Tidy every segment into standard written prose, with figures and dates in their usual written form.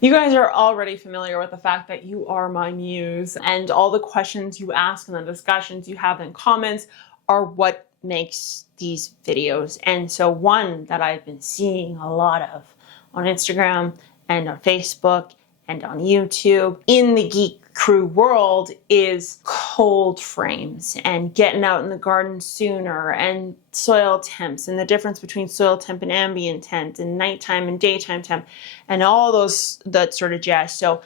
You guys are already familiar with the fact that you are my muse, and all the questions you ask and the discussions you have in comments are what makes these videos. And so one that I've been seeing a lot of on Instagram and on Facebook and on YouTube in the geek crew world is cold frames and getting out in the garden sooner and soil temps and the difference between soil temp and ambient temp and nighttime and daytime temp and all that sort of jazz. So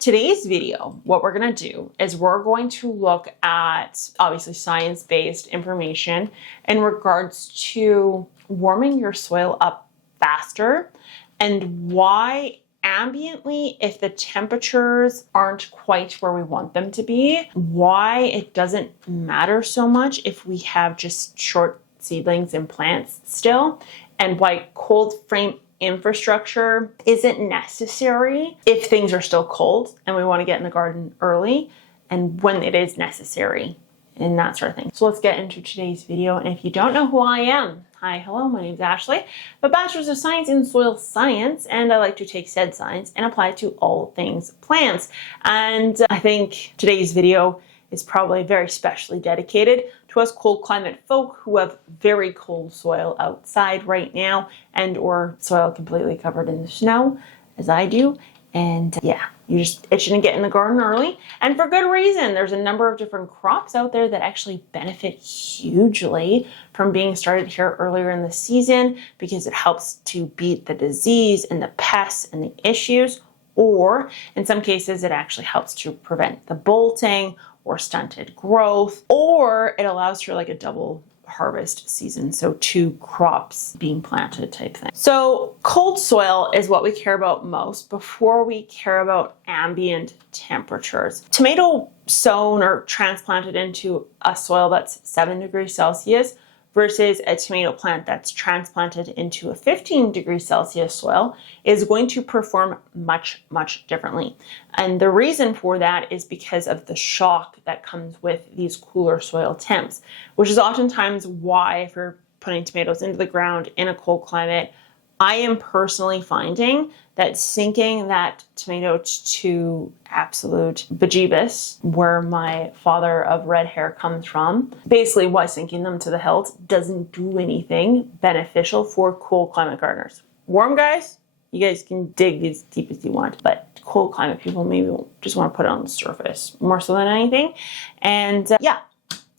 today's video, what we're going to do is we're going to look at obviously science-based information in regards to warming your soil up faster and why ambiently, if the temperatures aren't quite where we want them to be, why it doesn't matter so much if we have just short seedlings and plants still, and why cold frame infrastructure isn't necessary if things are still cold and we want to get in the garden early, and when it is necessary and that sort of thing. So let's get into today's video. And if you don't know who I am, hi, hello, my name is Ashley. I'm a Bachelor's of Science in Soil Science, and I like to take said science and apply it to all things plants. And I think today's video is probably very specially dedicated to us cold climate folk who have very cold soil outside right now and or soil completely covered in the snow, as I do. And yeah, you're just itching to get in the garden early, and for good reason. There's a number of different crops out there that actually benefit hugely from being started here earlier in the season because it helps to beat the disease and the pests and the issues, or in some cases it actually helps to prevent the bolting or stunted growth, or it allows for like a double harvest season, so two crops being planted type thing. So cold soil is what we care about most before we care about ambient temperatures. Tomato sown or transplanted into a soil that's 7 degrees Celsius versus a tomato plant that's transplanted into a 15 degrees Celsius soil is going to perform much, much differently. And the reason for that is because of the shock that comes with these cooler soil temps, which is oftentimes why if you're putting tomatoes into the ground in a cold climate, I am personally finding that sinking that tomato to absolute bejeebus, where my father of red hair comes from, basically why sinking them to the hilt doesn't do anything beneficial for cold climate gardeners. Warm guys, you guys can dig as deep as you want, but cold climate people maybe just want to put it on the surface more so than anything. And yeah,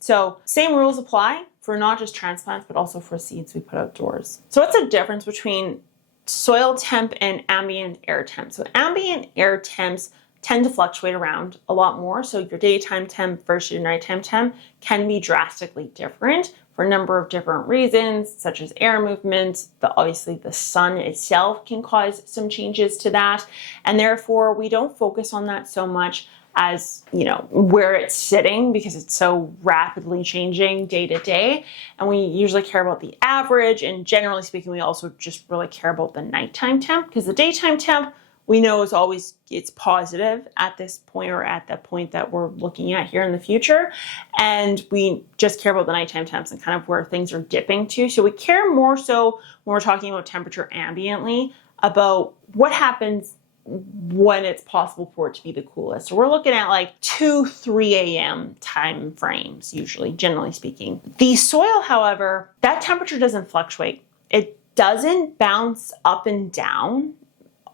so same rules apply for not just transplants, but also for seeds we put outdoors. So what's the difference between soil temp and ambient air temp? So ambient air temps tend to fluctuate around a lot more. So your daytime temp versus your nighttime temp can be drastically different for a number of different reasons, such as air movement. Obviously the sun itself can cause some changes to that. And therefore we don't focus on that so much as, you know, where it's sitting because it's so rapidly changing day to day. And we usually care about the average. And generally speaking, we also just really care about the nighttime temp because the daytime temp we know is always, it's positive at this point or at the point that we're looking at here in the future. And we just care about the nighttime temps and kind of where things are dipping to. So we care more so when we're talking about temperature ambiently about what happens when it's possible for it to be the coolest. So we're looking at like 2-3 a.m. time frames, usually, generally speaking. The soil, however, that temperature doesn't fluctuate. It doesn't bounce up and down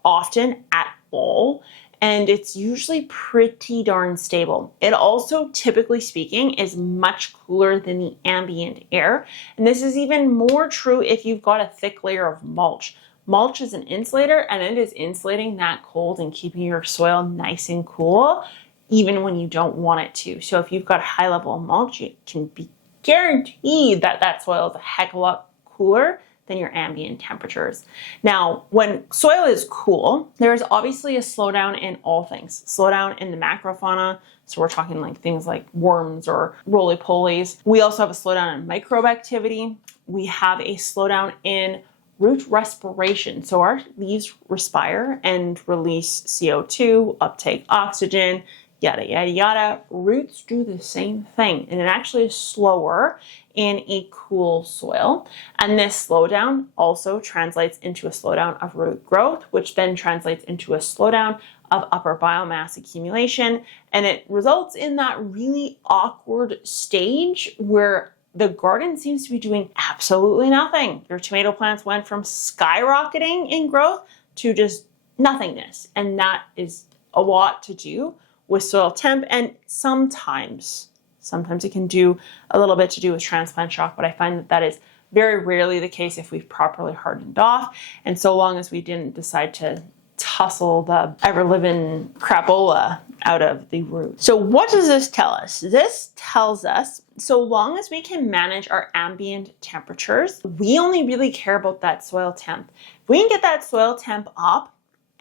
often at all. And it's usually pretty darn stable. It also, typically speaking, is much cooler than the ambient air. And this is even more true if you've got a thick layer of mulch. Mulch is an insulator, and it is insulating that cold and keeping your soil nice and cool, even when you don't want it to. So if you've got high level mulch, you can be guaranteed that that soil is a heck of a lot cooler than your ambient temperatures. Now, when soil is cool, there is obviously a slowdown in all things. Slowdown in the macrofauna, so we're talking like things like worms or roly-polies. We also have a slowdown in microbe activity. We have a slowdown in root respiration. So our leaves respire and release CO2, uptake oxygen, yada, yada, yada. Roots do the same thing, and it actually is slower in a cool soil. And this slowdown also translates into a slowdown of root growth, which then translates into a slowdown of upper biomass accumulation. And it results in that really awkward stage where the garden seems to be doing absolutely nothing. Your tomato plants went from skyrocketing in growth to just nothingness. And that is a lot to do with soil temp, and sometimes it can do a little bit to do with transplant shock, but I find that that is very rarely the case if we've properly hardened off. And so long as we didn't decide to tussle the ever-living crapola out of the root. So what does this tell us? This tells us so long as we can manage our ambient temperatures, we only really care about that soil temp. If we can get that soil temp up,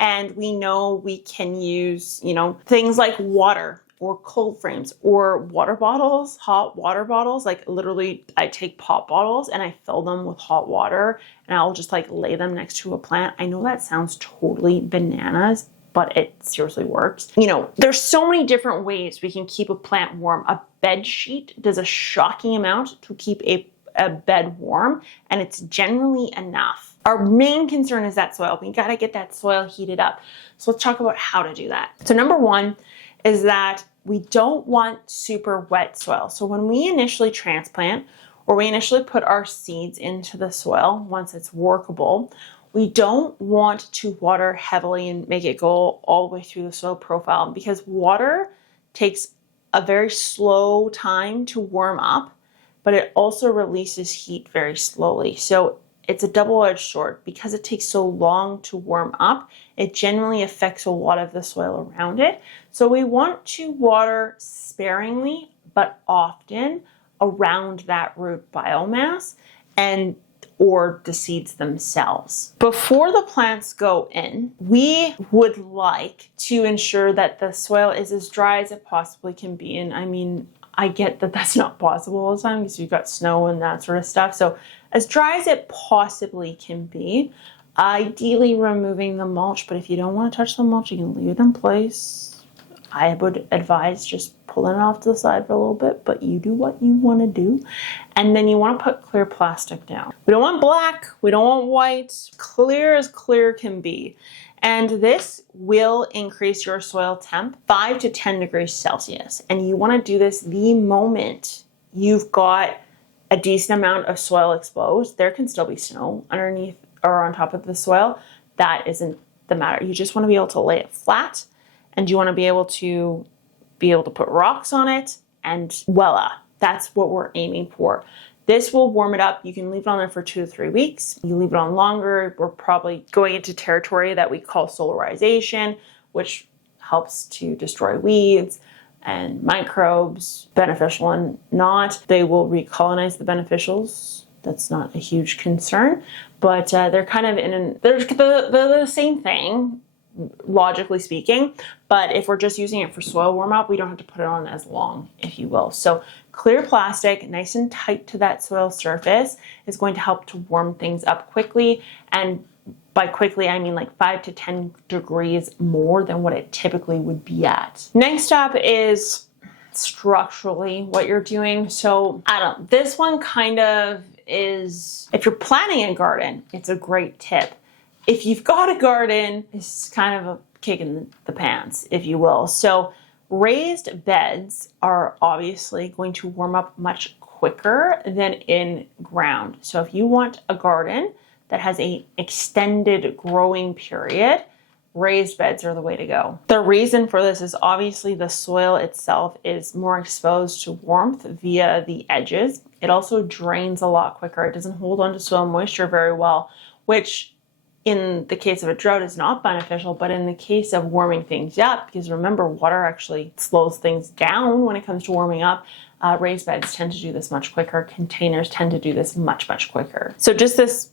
and we know we can use, things like water or cold frames or water bottles, hot water bottles. Like literally I take pop bottles and I fill them with hot water and I'll just like lay them next to a plant. I know that sounds totally bananas, but it seriously works. There's so many different ways we can keep a plant warm. A bed sheet does a shocking amount to keep a bed warm, and it's generally enough. Our main concern is that soil. We gotta get that soil heated up. So let's talk about how to do that. So number one is that we don't want super wet soil. So when we initially transplant or we initially put our seeds into the soil, once it's workable, we don't want to water heavily and make it go all the way through the soil profile, because water takes a very slow time to warm up, but it also releases heat very slowly. So it's a double-edged sword. Because it takes so long to warm up, it generally affects a lot of the soil around it. So we want to water sparingly, but often around that root biomass or the seeds themselves. Before the plants go in, we would like to ensure that the soil is as dry as it possibly can be. And I get that that's not possible all the time because you've got snow and that sort of stuff. So as dry as it possibly can be, ideally removing the mulch, but if you don't want to touch the mulch, you can leave it in place. I would advise just pulling it off to the side for a little bit, but you do what you want to do. And then you want to put clear plastic down. We don't want black, we don't want white, clear as clear can be. And this will increase your soil temp 5 to 10 degrees Celsius. And you want to do this the moment you've got a decent amount of soil exposed. There can still be snow underneath or on top of the soil. That isn't the matter. You just want to be able to lay it flat, and you want to be able to put rocks on it, and voila, that's what we're aiming for. This will warm it up. You can leave it on there for 2 to 3 weeks. You leave it on longer, we're probably going into territory that we call solarization, which helps to destroy weeds and microbes, beneficial and not. They will recolonize the beneficials. That's not a huge concern, but they're kind of they're the same thing, logically speaking, but if we're just using it for soil warm up, we don't have to put it on as long, if you will. So clear plastic, nice and tight to that soil surface, is going to help to warm things up quickly. And by quickly, I mean like 5 to 10 degrees more than what it typically would be at. Next up is structurally what you're doing. So this one kind of is, if you're planning a garden, it's a great tip. If you've got a garden, it's kind of a kick in the pants, if you will. So raised beds are obviously going to warm up much quicker than in ground. So if you want a garden that has an extended growing period, raised beds are the way to go. The reason for this is obviously the soil itself is more exposed to warmth via the edges. It also drains a lot quicker. It doesn't hold on to soil moisture very well, which in the case of a drought is not beneficial, but in the case of warming things up, because remember, water actually slows things down when it comes to warming up, raised beds tend to do this much quicker. Containers tend to do this much, much quicker. So just this,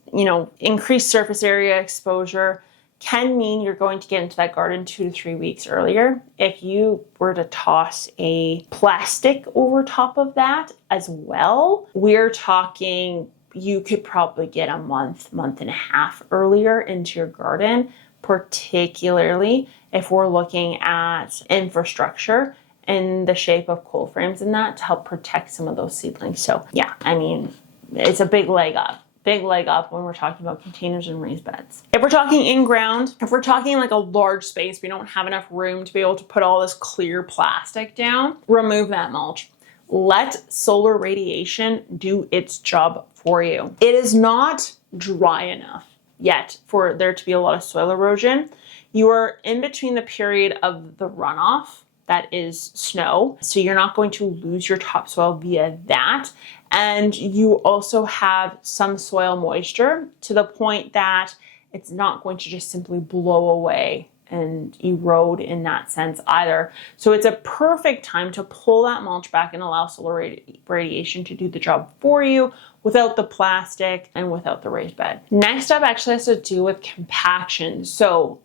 increased surface area exposure can mean you're going to get into that garden 2 to 3 weeks earlier. If you were to toss a plastic over top of that as well, we're talking you could probably get a month and a half earlier into your garden, particularly if we're looking at infrastructure in the shape of cold frames and that to help protect some of those seedlings. So yeah, I mean, it's a big leg up when we're talking about containers and raised beds. If we're talking in ground, if we're talking like a large space, we don't have enough room to be able to put all this clear plastic down, remove that mulch. Let solar radiation do its job for you. It is not dry enough yet for there to be a lot of soil erosion. You are in between the period of the runoff, that is snow, so you're not going to lose your topsoil via that. And you also have some soil moisture to the point that it's not going to just simply blow away and erode in that sense either. So it's a perfect time to pull that mulch back and allow solar radiation to do the job for you without the plastic and without the raised bed. Next up actually has to do with compaction. So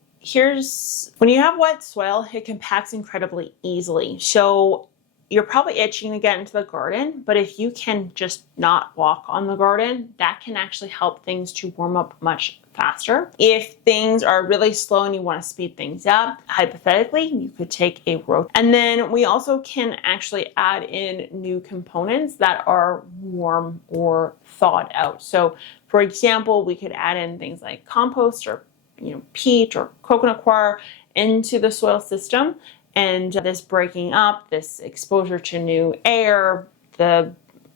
when you have wet soil, it compacts incredibly easily. So you're probably itching to get into the garden, but if you can just not walk on the garden, that can actually help things to warm up much faster. If things are really slow and you want to speed things up, hypothetically, you could take a road. And then we also can actually add in new components that are warm or thawed out. So for example, we could add in things like compost or peat or coconut coir into the soil system. And this breaking up, this exposure to new air, the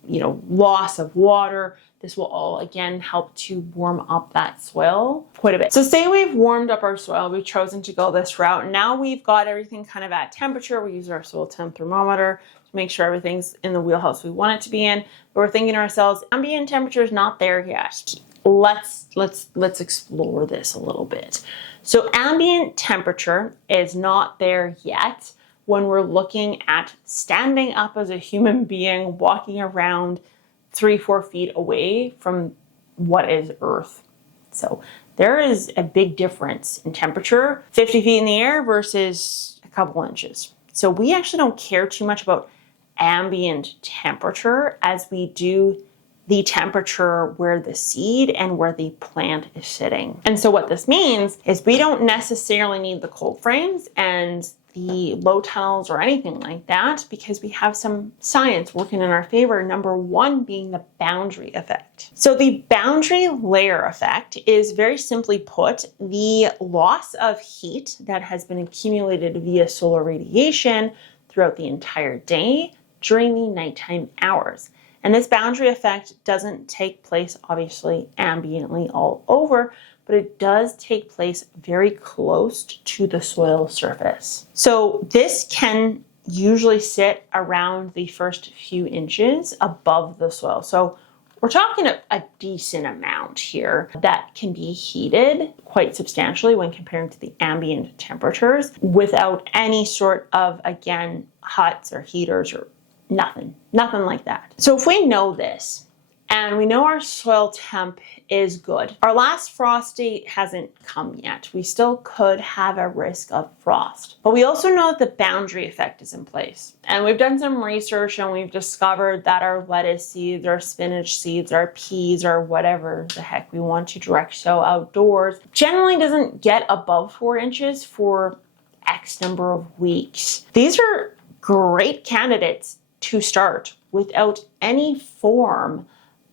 loss of water, this will all again help to warm up that soil quite a bit. So say we've warmed up our soil, we've chosen to go this route. Now we've got everything kind of at temperature. We use our soil temp thermometer to make sure everything's in the wheelhouse we want it to be in. But we're thinking to ourselves, ambient temperature is not there yet. Let's explore this a little bit. So ambient temperature is not there yet when we're looking at standing up as a human being, walking around 3-4 feet away from what is Earth. So there is a big difference in temperature, 50 feet in the air versus a couple inches. So we actually don't care too much about ambient temperature as we do the temperature where the seed and where the plant is sitting. And so what this means is we don't necessarily need the cold frames and the low tunnels or anything like that because we have some science working in our favor. Number one being the boundary effect. So the boundary layer effect is very simply put, the loss of heat that has been accumulated via solar radiation throughout the entire day during the nighttime hours. And this boundary effect doesn't take place, obviously, ambiently all over, but it does take place very close to the soil surface. So this can usually sit around the first few inches above the soil. So we're talking a decent amount here that can be heated quite substantially when comparing to the ambient temperatures without any sort of, again, huts or heaters or nothing like that. So if we know this and we know our soil temp is good, our last frost date hasn't come yet. We still could have a risk of frost, but we also know that the boundary effect is in place. And we've done some research and we've discovered that our lettuce seeds, our spinach seeds, our peas, or whatever the heck we want to direct sow outdoors generally doesn't get above 4 inches for X number of weeks. These are great candidates to start without any form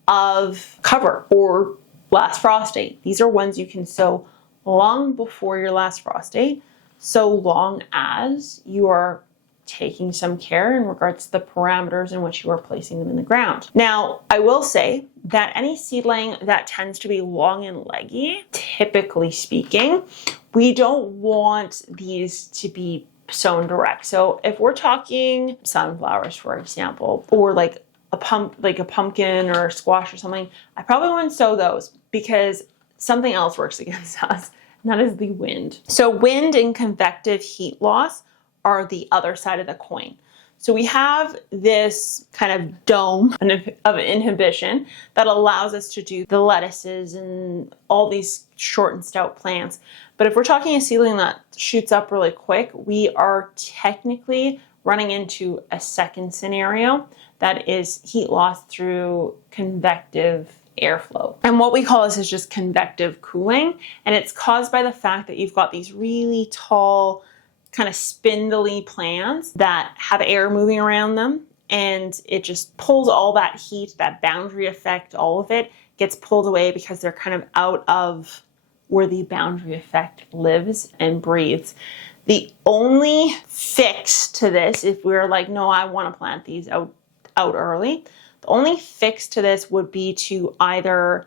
of cover or last frost date. These are ones you can sow long before your last frost date, so long as you are taking some care in regards to the parameters in which you are placing them in the ground. Now, I will say that any seedling that tends to be long and leggy, typically speaking, we don't want these to be sown direct. So if we're talking sunflowers, for example, or like a pumpkin or a squash or something, I probably wouldn't sow those because something else works against us, and that is the wind. So wind and convective heat loss are the other side of the coin. So we have this kind of dome of inhibition that allows us to do the lettuces and all these short and stout plants. But if we're talking a seedling that shoots up really quick, we are technically running into a second scenario that is heat loss through convective airflow. And what we call this is just convective cooling. And it's caused by the fact that you've got these really tall kind of spindly plants that have air moving around them, and it just pulls all that heat, that boundary effect, all of it gets pulled away because they're kind of out of where the boundary effect lives and breathes. The only fix to this, if we're like, no, I want to plant these out early, the only fix to this would be to either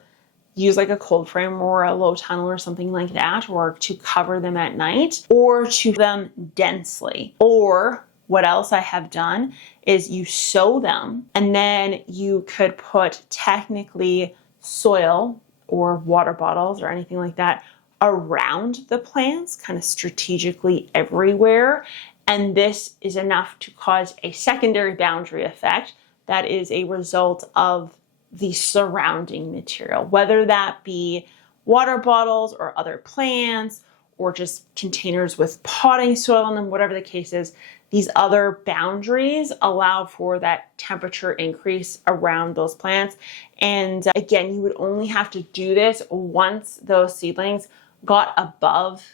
use like a cold frame or a low tunnel or something like that, or to cover them at night, or to them densely. Or what else I have done is you sow them, and then you could put technically soil or water bottles or anything like that around the plants, kind of strategically everywhere. And this is enough to cause a secondary boundary effect that is a result of the surrounding material, whether that be water bottles or other plants or just containers with potting soil in them, whatever the case is. These other boundaries allow for that temperature increase around those plants. And again, you would only have to do this once those seedlings got above,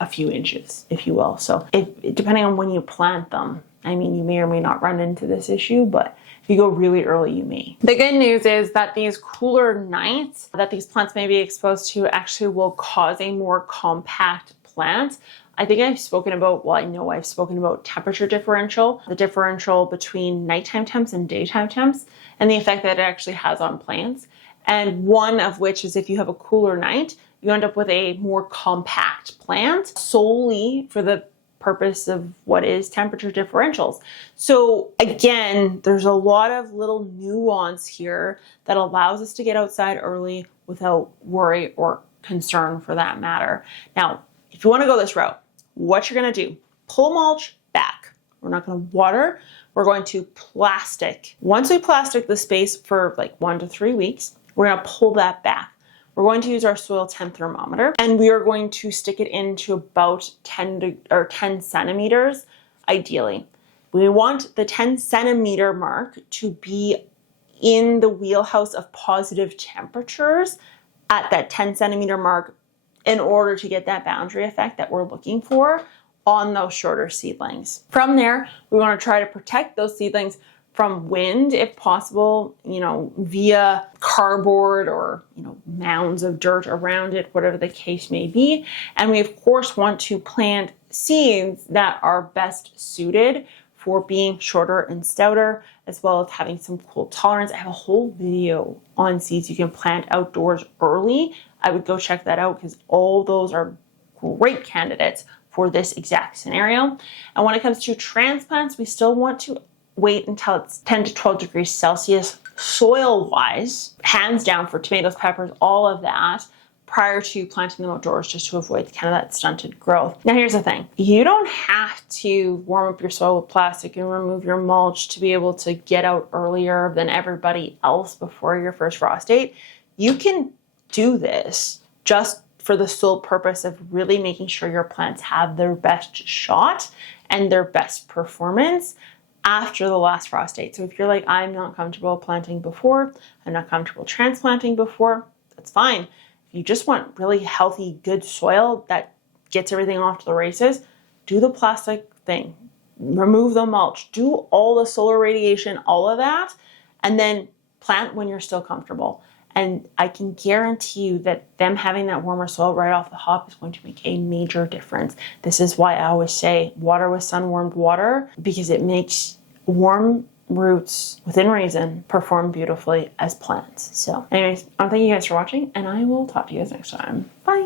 a few inches, if you will. So depending on when you plant them, I mean, you may or may not run into this issue, but if you go really early, you may. The good news is that these cooler nights that these plants may be exposed to actually will cause a more compact plant. I think I've spoken about, well, I know I've spoken about temperature differential, the differential between nighttime temps and daytime temps, and the effect that it actually has on plants. And one of which is if you have a cooler night, you end up with a more compact plant solely for the purpose of what is temperature differentials. So again, there's a lot of little nuance here that allows us to get outside early without worry or concern for that matter. Now, if you want to go this route, what you're going to do, pull mulch back. We're not going to water. We're going to plastic. Once we plastic the space for like 1 to 3 weeks, we're going to pull that back. We're going to use our soil temp thermometer, and we are going to stick it into about 10 centimeters, ideally. We want the 10 centimeter mark to be in the wheelhouse of positive temperatures at that 10 centimeter mark in order to get that boundary effect that we're looking for on those shorter seedlings. From there, we want to try to protect those seedlings from wind, if possible, via cardboard or, mounds of dirt around it, whatever the case may be. And we, of course, want to plant seeds that are best suited for being shorter and stouter, as well as having some cool tolerance. I have a whole video on seeds you can plant outdoors early. I would go check that out because all those are great candidates for this exact scenario. And when it comes to transplants, we still want to wait until it's 10 to 12 degrees Celsius soil-wise, hands down for tomatoes, peppers, all of that, prior to planting them outdoors, just to avoid kind of that stunted growth. Now here's the thing. You don't have to warm up your soil with plastic and remove your mulch to be able to get out earlier than everybody else before your first frost date. You can do this just for the sole purpose of really making sure your plants have their best shot and their best performance after the last frost date. So if you're like, I'm not comfortable planting before, I'm not comfortable transplanting before, that's fine. If you just want really healthy, good soil that gets everything off to the races, do the plastic thing, remove the mulch, do all the solar radiation, all of that, and then plant when you're still comfortable. And I can guarantee you that them having that warmer soil right off the hop is going to make a major difference. This is why I always say water with sun-warmed water, because it makes warm roots within reason perform beautifully as plants. So anyways, I want to thank you guys for watching, and I will talk to you guys next time. Bye.